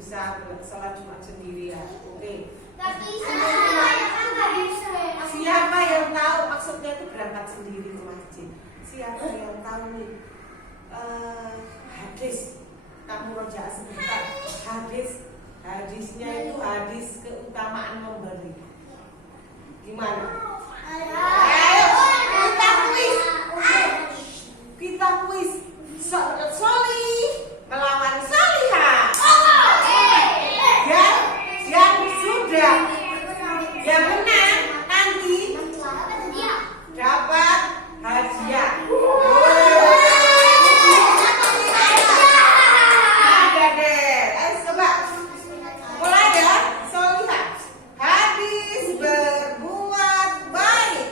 bisa sholat Jumat sendiri ya. Oke. Nggak bisa. Siapa yang tahu maksudnya itu berangkat sendiri ke masjid? Siapa yang tahu nih hadis? Kamu rojaah sebentar. Hadisnya itu hadis keutamaan memberi. Gimana? Ayo kita kuis. Solih melawan Solihah. Yang sudah yang benar nanti dapat hadiah. Ada deh. Ayo coba. Mulai ya, Solihah. Hadis berbuat baik.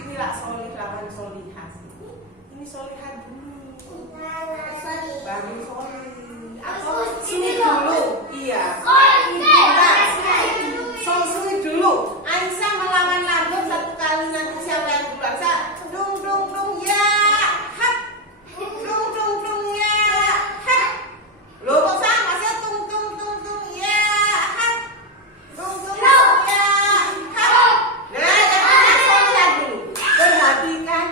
Inilah Solih lawan Solihah. Ini Solihah dulu. Baru Solih. Atau Suli dulu. Iya. Suli dulu. Aisyah melawan Labun satu kali, nanti siapa yang duluan? Dung dung dung ya. Hap. Dung dung dung ya. Hap. Loh kok sama sih? Tung tung tung tung ya. Hap. Dung dung dung ya. Hap. Nah, jangan Solihah dulu. Perhatikan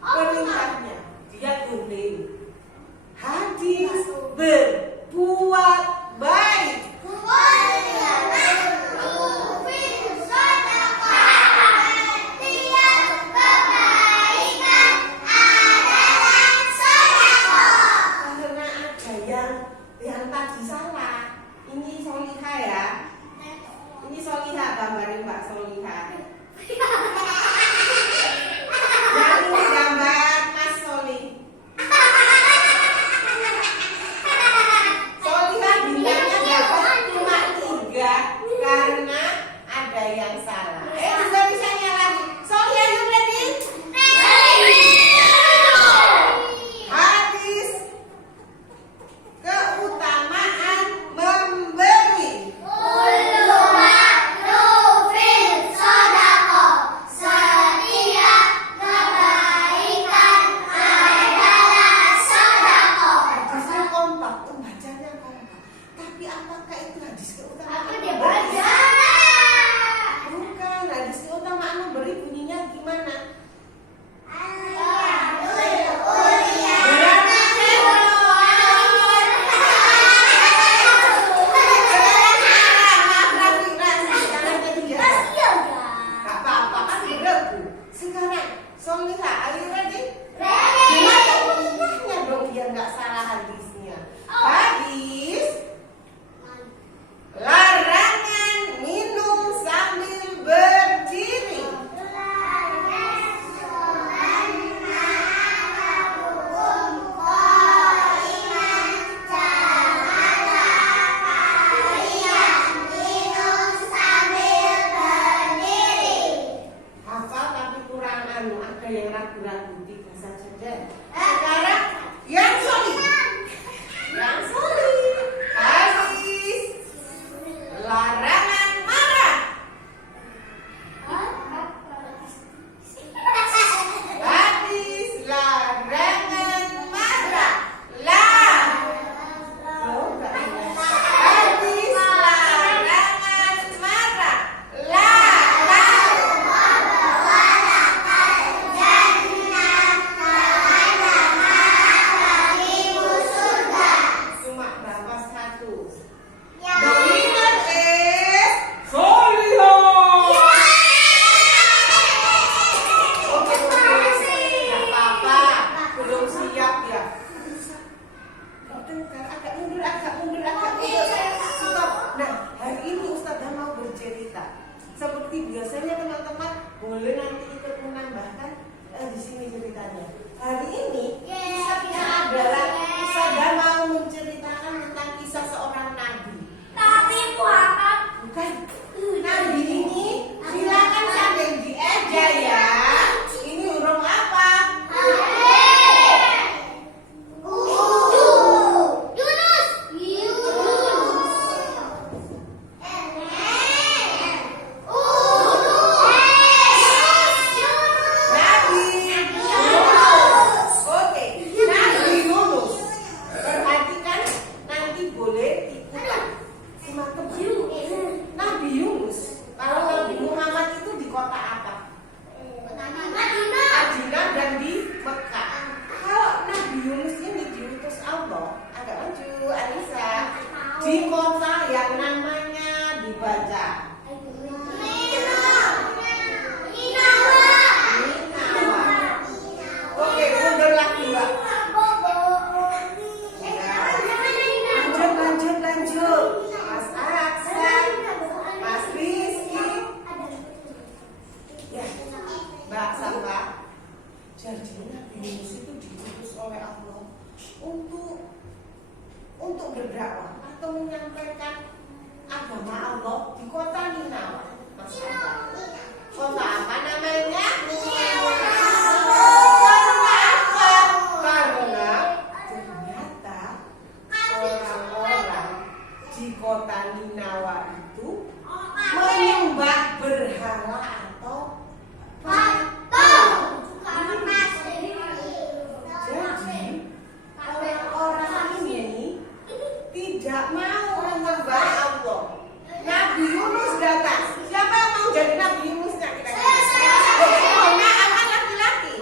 perintahnya. Dia guling. Hadis berbuat baik. Karena ada yang tadi salah. Ini Solihah ya. Ini Solihah, gambarin Mbak Solihah. Yang ini gambar Mas Solih. Solihah bilangnya dapat cuma 3 karena ada yang salah. Bisa-bisanya lagi. Solihah, you ready? Hadis keutamaan memberi. Hadisnya kompak, pembacanya kompak. Tapi apakah itu hadis keutamaan memberi? Bukan, hadis keutamaan memberi bunyinya gimana? Gak apa-apa kan berlaku. Sekarang Solihah, are you ready? Gimana bunyinya dong biar gak salah hadisnya? Hadis larangan minum sambil berdiri. Hafal tapi kurang ada yang ragu-ragu, 3 saja deh. Sekarang yang Solih. Hadis larangan marah. Hadis larangan marah. Hadis larangan marah. Jadi Nabi Yunus itu diutus oleh Allah untuk berdakwah atau menyampaikan agama Allah di kota Ninawa. Kota apa namanya? Karena ternyata orang-orang di kota Ninawa itu menyembah berhala atau patung. Jadi orang-orang ini tidak mau menyembah Allah. Nabi Yunus datang. Siapa yang mau jadi Nabi Yunusnya? Pokoknya akan laki-laki.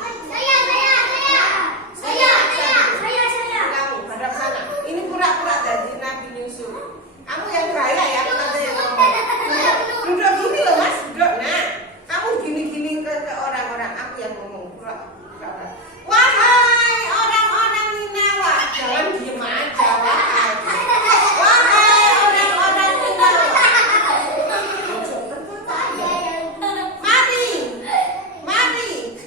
Kamu hadap sana. Ini pura-pura jadi Nabi Yusuf. Kamu yang gaya ya, kita yang ngomong. Duduk gini loh mas, duduk. Nah, kamu gini-gini ke orang-orang. Aku yang ngomong pura-pura. Wahai orang-orang Ninawa, jangan diem aja. Wahai orang-orang Ninawa, mari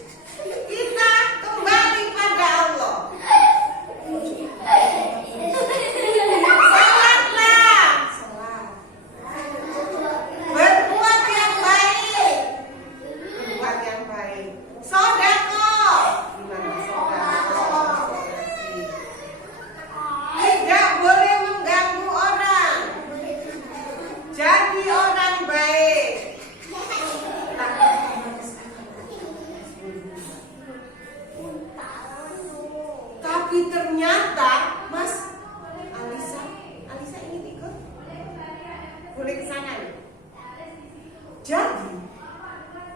kita kembali pada Allah. Salatlah, berbuat yang baik, sedekah. Gimana sedekah? Tidak boleh mengganggu orang. Jadi orang baik. Tapi ternyata Mas Alisa ingin ikut. Boleh ke sana nih. Jadi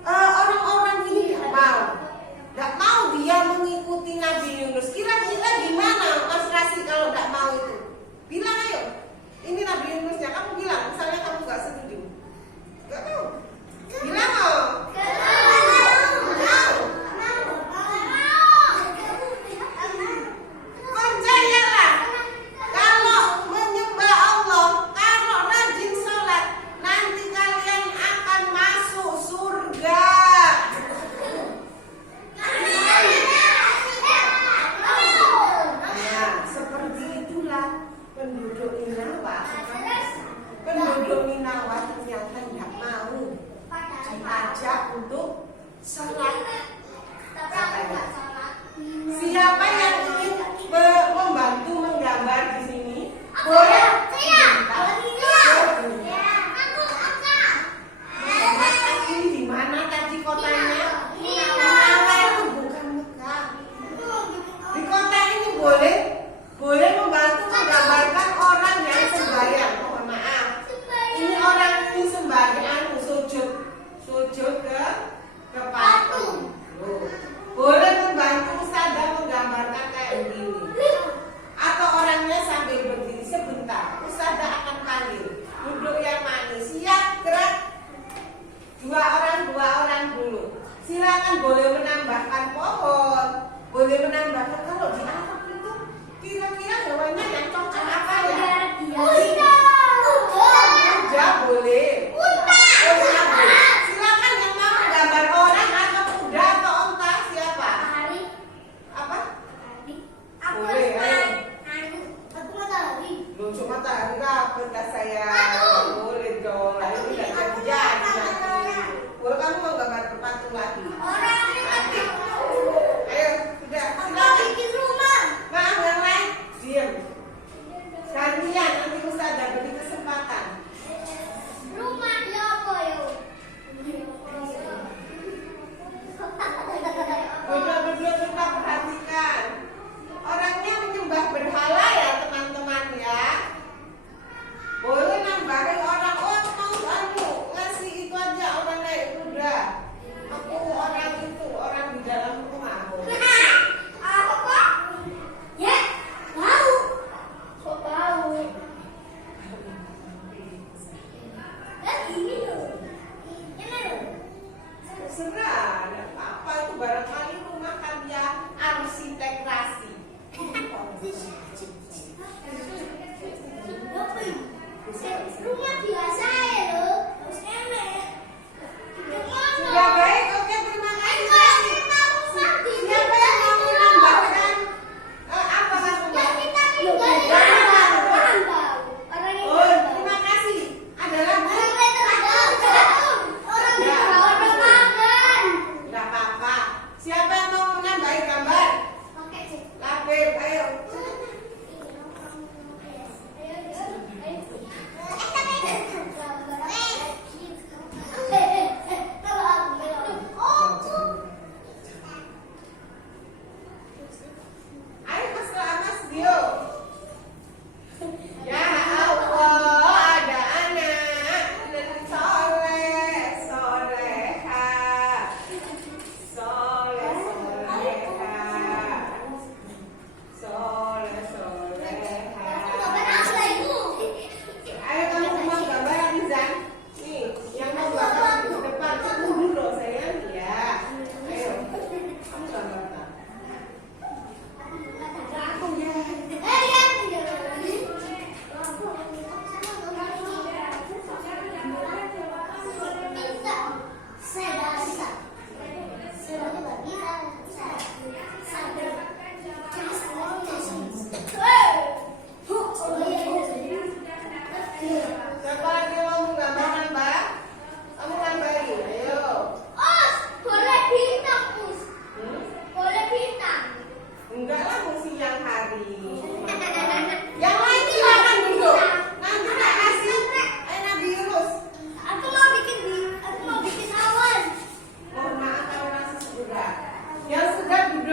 orang-orang ini nggak mau dia mengikuti Nabi Yunus. Kira-kira gimana Mas Rasi kalau nggak mau itu? Bilang ayo. Ini Nabi Yunusnya. Kamu bilang. Misalnya kamu nggak setuju. Nggak mau. Bilang mau. Percayalah. Kalau menyembah Allah, kalau rajin sholat, nanti kalian akan masuk surga. Nah, seperti itulah penduduk Ninawa. Penduduk Ninawa ternyata tidak mau diajak untuk sholat. Siapa yang ingin membantu menggambar di sini? Boleh? Ini di mana tadi kotanya? Ninawa itu bukan Mekah. Di kota ini boleh membantu menggambarkan orang yang sembahyang. Mohon maaf. Ini orang ini sembahyang sujud ke patung. Boleh membantu Ustazah menggambarkan kayak begini. Atau orangnya sambil berdiri sebentar, Ustazah akan panggil. Duduk yang manis, siap, gerak. Dua orang dulu. Silakan boleh menambahkan pohon, boleh menambahkan. Kalau di Arab itu kira-kira hewannya yang cocok apa ya? Kuda boleh. Silakan yang mau menggambar orang atau kuda atau onta siapa? Apa? Boleh, ayo. Lucu matahari lah, bekas saya. Boleh dong, lah ini tidak jadi nanti. Boleh kamu mau gambar patung lagi? Ayo, sudah.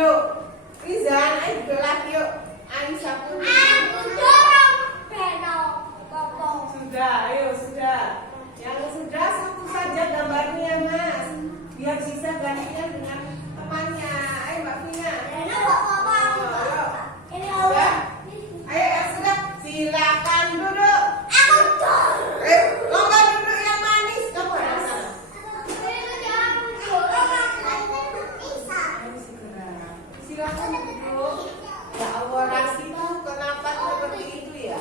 duduk. Rizan, ayo duduk lagi yuk. Aisyah pun sudah, ayo sudah. Yang sudah satu saja gambarnya Mas. Biar bisa gantian dengan temannya. Ayo Mbak Vina. Sudah? Ayo yang sudah. Silakan duduk. Lomba duduk yang manis. Kamu ada sana. Silakan duduk. Ya Allah, Rasi tahu kenapa seperti itu ya?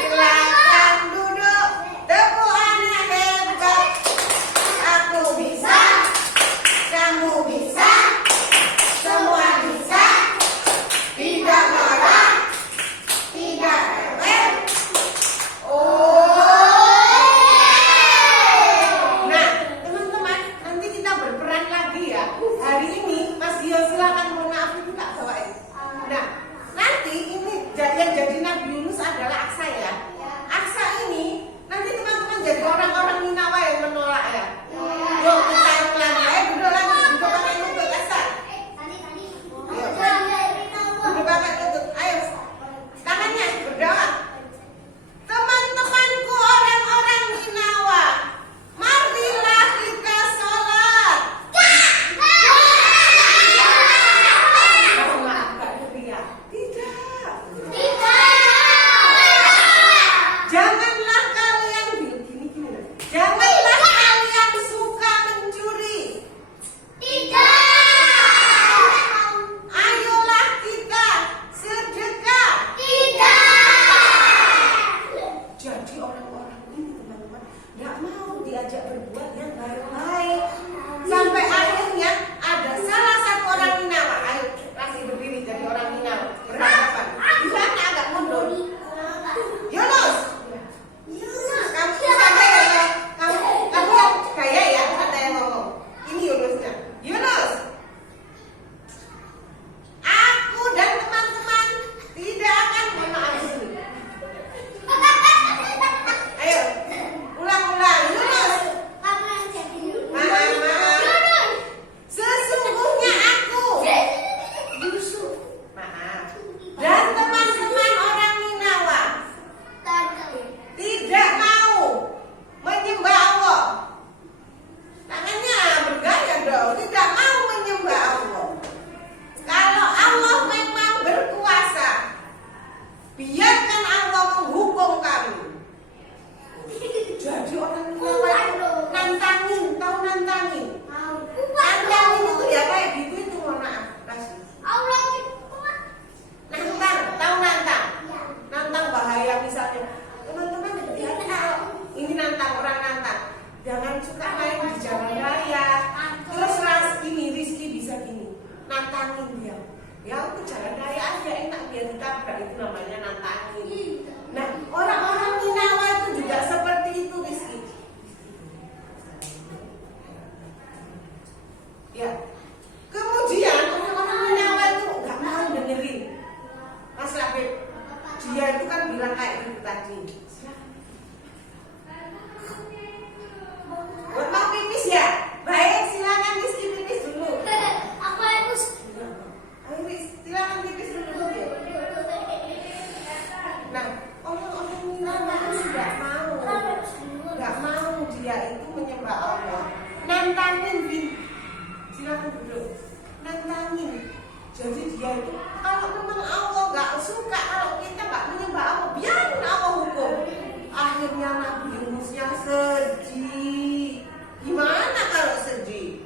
Silakan duduk. Tepuannya hebat. Aku bisa. Kamu bisa. Semua bisa. Tidak marah. Tidak rewel. Nah, teman-teman, nanti kita berperan lagi ya. Hari ini Mas Dio silakan, mohon maaf itu tak bawain. Nah, nanti ini yang jadi Nabi Yunus adalah Aksa ya. Aksa ini nanti teman-teman jadi orang-orang Ninawa yang menolak ya. Yuk kita ulang ya, duduk lagi, duduk pakai lutut Aksa. Duduk pakai lutut, ayo. Tangannya berdoa. Teman-temanku orang-orang Ninawa, marilah kita sholat. Maaf, Mbak Nuria. Tidak. Janganlah kalian gini. Janganlah kalian suka mencuri. Ayolah kita sedekah. Jadi orang-orang ini teman-teman nggak mau diajak berbuat yang baik-baik. Sampai akhirnya ada salah satu orang Ninawa. Ayo kasih berdiri jadi orang Ninawa. Berhadapan. Di sana agak mundur. Yunus. Kamu saja ya. Kamu gaya ya. Ada yang ngomong. Ini Yunusnya. Yunus. Aku dan teman-teman tidak akan memaafkan. Ayo, ulang-ulang. Yunus. Maaf. Sesungguhnya aku. Yusuf. Maaf. Dan teman-teman orang Ninawa tidak mau menyembah Allah. Tangannya bergaya dong. Tidak mau menyembah Allah. Kalau Allah memang berkuasa, biarkan Allah menghukum kami. Jadi orang Ninawa itu nantangin, tahu nantangin? Nantangin itu ya kayak gitu itu, mohon maaf. Kasih. Nantang, tahu nantang? Nantang bahaya misalnya. Teman-teman hati-hati kalau ini nantang, orang nantang. Jangan suka main di jalan raya. Terus Rizky bisa gini, nantangin dia. Ya aku jalan raya aja enak biar ditabrak, itu namanya nantangin. Nah, orang-orang Ninawa itu juga seperti itu, Rizky. Ya. Kemudian orang-orang Ninawa itu nggak mau dengerin. Mas Labib, dia itu kan bilang kayak gitu tadi. Mau pipis ya? Baik, silakan Rizky pipis dulu. Ayo Riz, silakan pipis dulu ya. Nah, orang-orang Ninawa itu nggak mau dia itu menyembah Allah. Nantangin, Vin. Silakan duduk. Nantangin. Jadi dia itu kalau memang Allah nggak suka kalau kita nggak menyembah Allah, biarin Allah hukum. Akhirnya Nabi Yunusnya sedih. Gimana kalau sedih?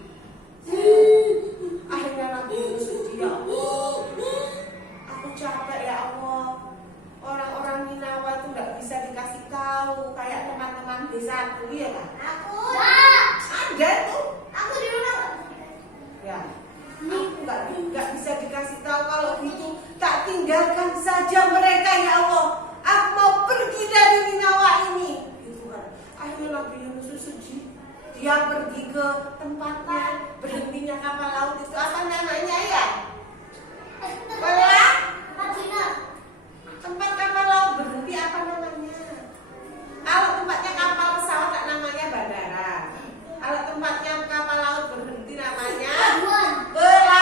Akhirnya Nabi Yunus sedih, ya Allah. Aku capek ya Allah. Orang-orang Ninawa itu nggak bisa dikasih tahu kayak teman-teman desa itu ya kan? Ada tuh. Ya. Aku nggak bisa dikasih tahu kalau gitu. Tak tinggalkan saja mereka ya Allah. Aku mau pergi dari Ninawa ini. Gitu kan. Akhirnya Nabi Yunus sedih. Dia pergi ke tempatnya berhentinya kapal laut itu, apa namanya ya? Tempat kapal laut berhenti apa namanya? Kalau tempatnya kapal pesawat tak namanya bandara. Kalau tempatnya kapal laut berhenti namanya pelabuhan.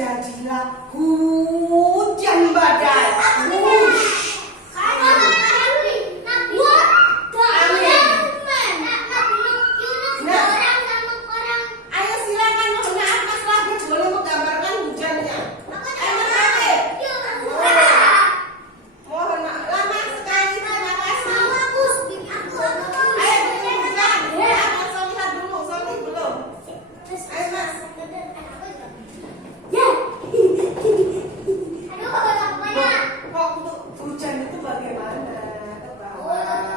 terjadilah hujan badai. Ayo silakan, mohon maaf Mas Labib, boleh menggambarkan hujannya? Mohon maaf, lama sekali, terima kasih. Ayo bikin hujan. Mas Soli lihat dulu, Soli belum. Ayo Mas. Kok untuk hujan itu bagaimana? Ke bawah.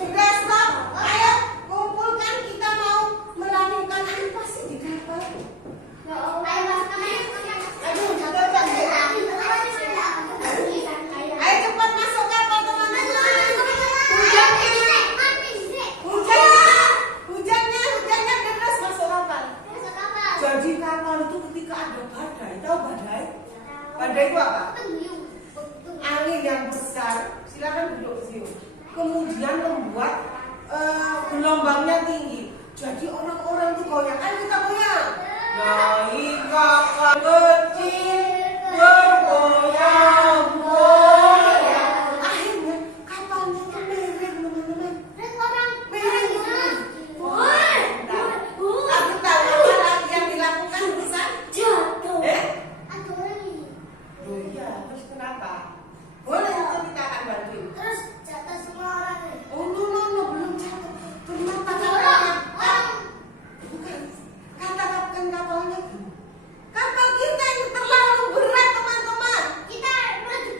Sudah stop. Ayo kumpulkan, kita mau melakukan apa sih di kapal? Aduh, jatuh. Ayo cepat masuk kapal teman-teman. Hujannya deras masuk kapal. Jadi kapal itu ketika ada badai, tahu badai? Badai itu apa? Angin yang besar. Silakan duduk di sini. Kemudian membuat gelombangnya tinggi. Jadi orang-orang itu goyang. Ayo kita goyang. Naik kapal kecil bergoyang goyang. Akhirnya kapalnya itu miring teman-teman. Miring. Aku tahu apa lagi yang dilakukan bisa jatuh. Oh iya, terus kenapa? Boleh ceritakan bantuin. Oh no, belum jatuh. Ternyata bukan. Kata kapten kapalnya kapal kita ini terlalu berat teman-teman.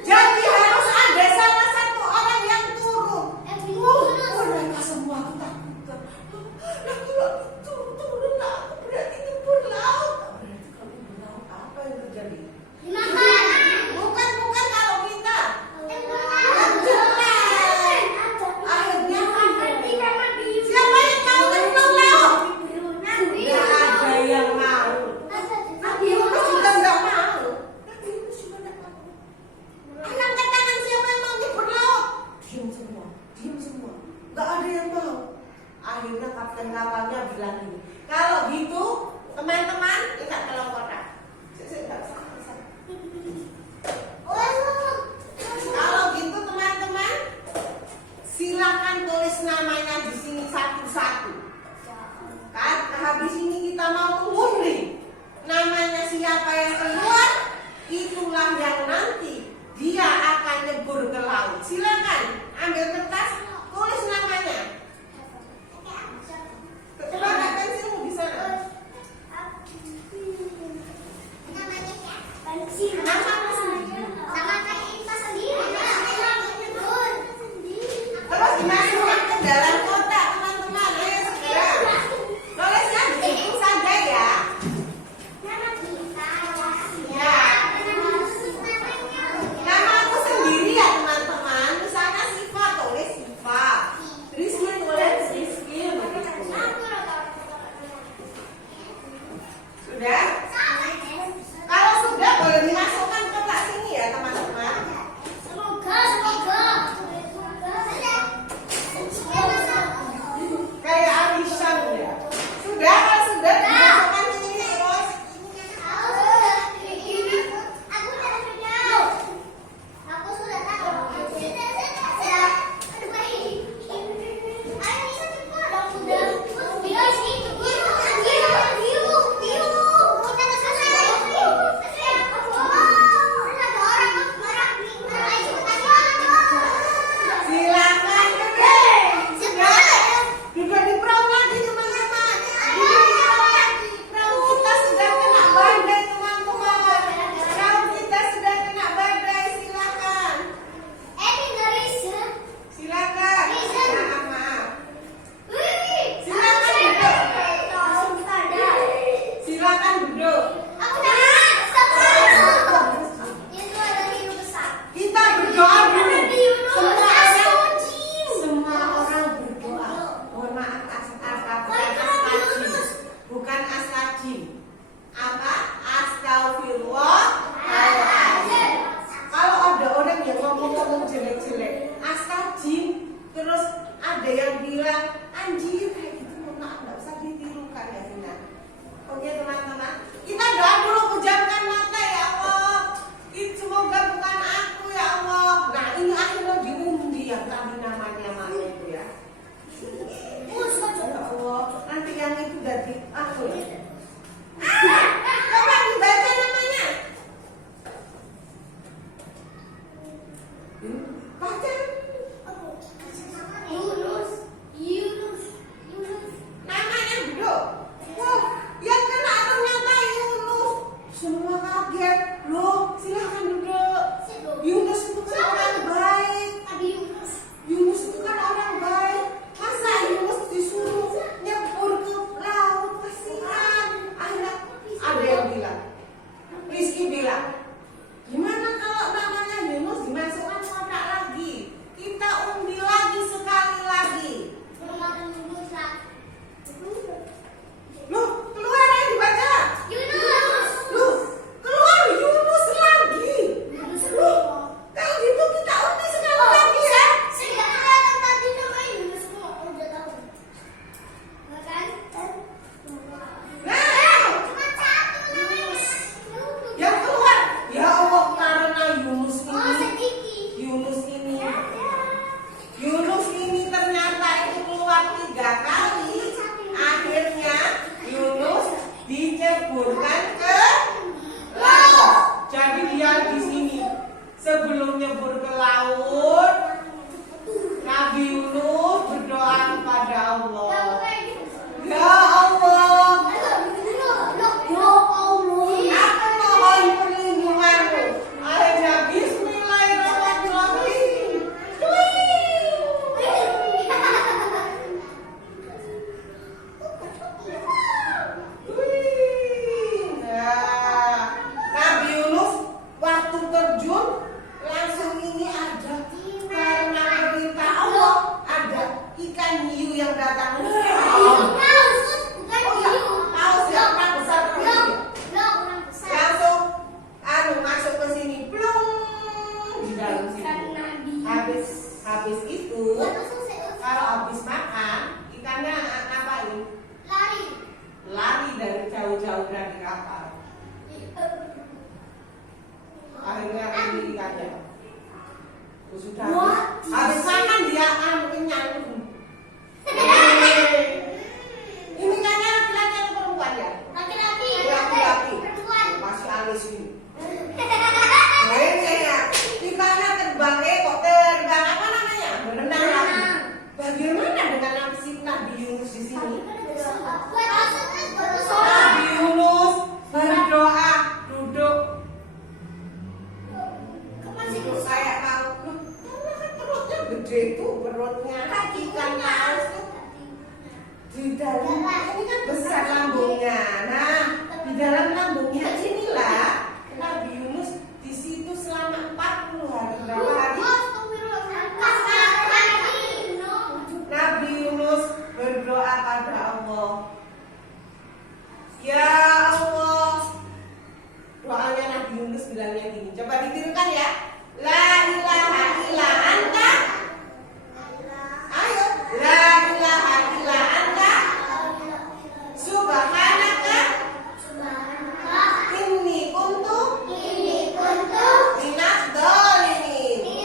Jadi harus ada salah satu orang yang turun. Mereka semua ketakutan. Nah kalau turun aku berarti nyebur laut. Berarti kalau nyebur laut apa yang terjadi? Bukan kalau kita. Akhirnya siapa yang mau nyebur laut? Nggak ada yang mau. Nabi Yunus juga nggak mau. Angkat tangan siapa yang mau nyebur laut? Diam semua. Nggak ada yang mau. Akhirnya kapten kapalnya bilang gini, kalau gitu teman-teman kita tolong kotak. Kalau gitu teman-teman silakan tulis namanya di sini satu-satu. Kan habis ini kita mau mengundi. Namanya siapa yang keluar, itulah yang nanti dia akan nyebur ke laut. Silakan ambil kertas, tulis namanya. Coba ada pensilmu di sana. Terus dimasukkan ke dalam kotak teman-teman. Ayo segera. Tulisnya di situ saja ya. Nama aku sendiri ya teman-teman. Misalnya Siva, tulis Siva. Rizky tulis Rizky. Sudah? Kalau sudah boleh dimasukkan ke kotak sini ya teman-teman. Kayak arisan ya. Sudah, kalau sudah dimasukkan ke sini Ros. Silakan duduk di perahu lagi teman-teman. Perahu kita sudah kena badai teman-teman. Perahu kita sudah kena badai. Silakan. Maaf. Silakan duduk. Kita berdoa dulu. Semua orang berdoa. Mohon maaf bukan astajim. Apa? Astagfirullahaladzim. Kalau ada orang yang ngomong jelek-jelek, astajim, terus ada yang bilang anjir kayak gitu, mohon maaf nggak usah ditirukan ya Rina. namanya itu ya. Ya Allah, nanti yang itu jadi aku ya. Coba dibaca namanya. Baca. Yunus. Namanya Bro. Wow, yang kena ternyata Yunus. Semua kaget. Loh, silakan duduk. Yunus itu kan orang baik. Yunus itu kan orang baik. Masa Yunus disuruh nyebur ke laut, kasihan. Ada yang bilang, Rizky bilang, gimana kalau namanya Yunus dimasukkan kotak lagi? Kita undi lagi sekali lagi. Loh, keluar yang dibaca. Loh, keluar Yunus lagi. Loh, kalau gitu kita undi sekali lagi ya. Yang keluar, ya Allah, karena Yunus ini ternyata itu keluar 3 kali. Akhirnya Yunus diceburkan ke laut. Jadi dia di sini sebelum nyebur ke laut, Nabi Yunus berdoa kepada Allah. Ya Allah, aku mohon perlindunganmu. Akhirnya Bismillahirrahmanirrahim. Nah, Nabi Yunus waktu terjun langsung ini ada karena perintah Allah ada ikan hiu yang datang. Paus yang orang besar langsung masuk ke sini, plung di dalam sini. Habis itu kalau habis makan ikannya ngapain? Lari dari jauh-jauh dari kapal. Akhirnya ini ikannya sudah habis makan dia kenyang. Ini ikannya laki-laki atau perempuan ya? Laki-laki. Masih alis ini. Nah ini ya, ikannya terbang apa namanya? Berenang lagi. Bagaimana dengan Nabi Yunus di sini? Nabi Yunus berdoa, duduk. Duduk kayak mau. Karena kan perutnya gede tuh, perutnya ikan paus tuh. Di dalam ini kan besar lambungnya. Nah, di dalam lambungnya sinilah Nabi Yunus di situ selama 40 hari. Berapa hari? Nabi Yunus berdoa pada Allah. Ya Allah. Doanya Nabi Yunus bilangnya gini. Coba ditirukan ya. La ilaha illa anta. Ayo. La ilaha illa anta. Subhanaka. Inni kuntu minadh dhalimin.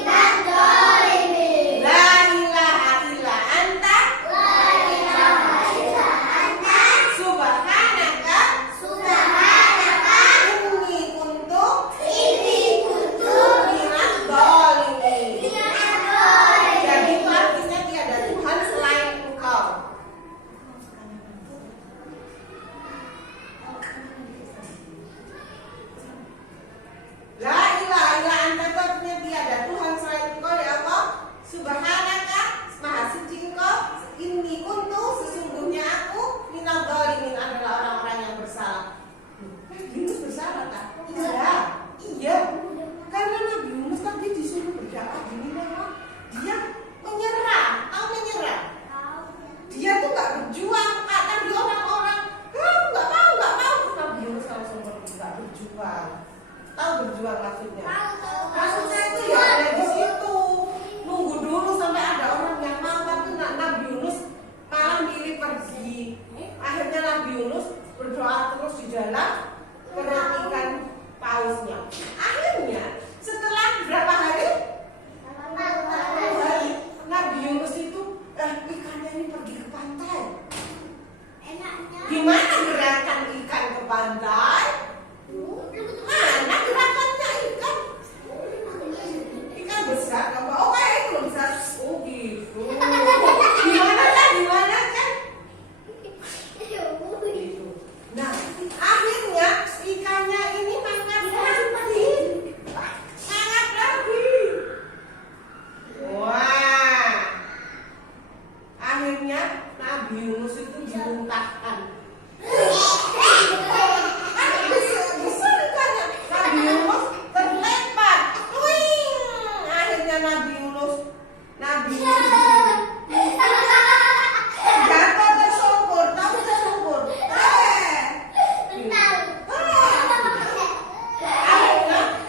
Yunus itu ikannya ini pergi ke pantai. Enaknya. Gimana gerakan ikan ke pantai? Mana gerakannya ikan? Ikan besar, oh kayak itu loh besar. Oh gitu. Gimana kan? Gitu. Nah, akhirnya ikannya ini mangap lagi. Mangap lagi. Wah. Akhirnya Nabi Yunus itu dimuntahkan. Besar ikannya. Nabi Yunus terlempar. Wing. Akhirnya Nabi Yunus jatuh tersungkur. Tahu tersungkur? Akhirnya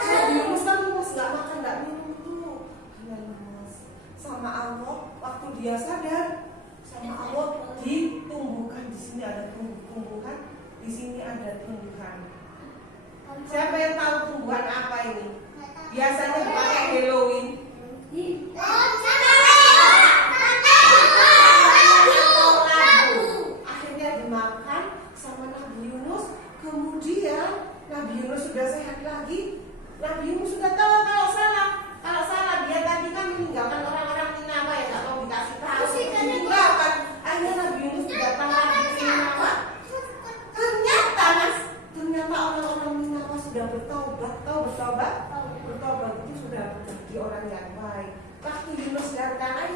Nabi Yunus kan lemes, nggak makan, nggak minum dulu. Karena lemes. Sama Allah, waktu dia sadar, sama Allah ditumbuhkan. Di sini ada tumbuhan, di sini ada tumbuhan. Siapa yang tahu tumbuhan apa ini? Biasanya dipakai Halloween. Akhirnya dimakan sama Nabi Yunus. Kemudian Nabi Yunus sudah sehat lagi. Nabi Yunus sudah tahu kalau salah dia tadi kan meninggalkan orang-orang Ninawa ya, nggak mau dikasih tahu. Meninggalkan. Akhirnya Nabi Yunus datang lagi ke Ninawa. Ternyata orang-orang Ninawa sudah bertobat itu sudah menjadi orang yang baik. Waktu Yunus datang,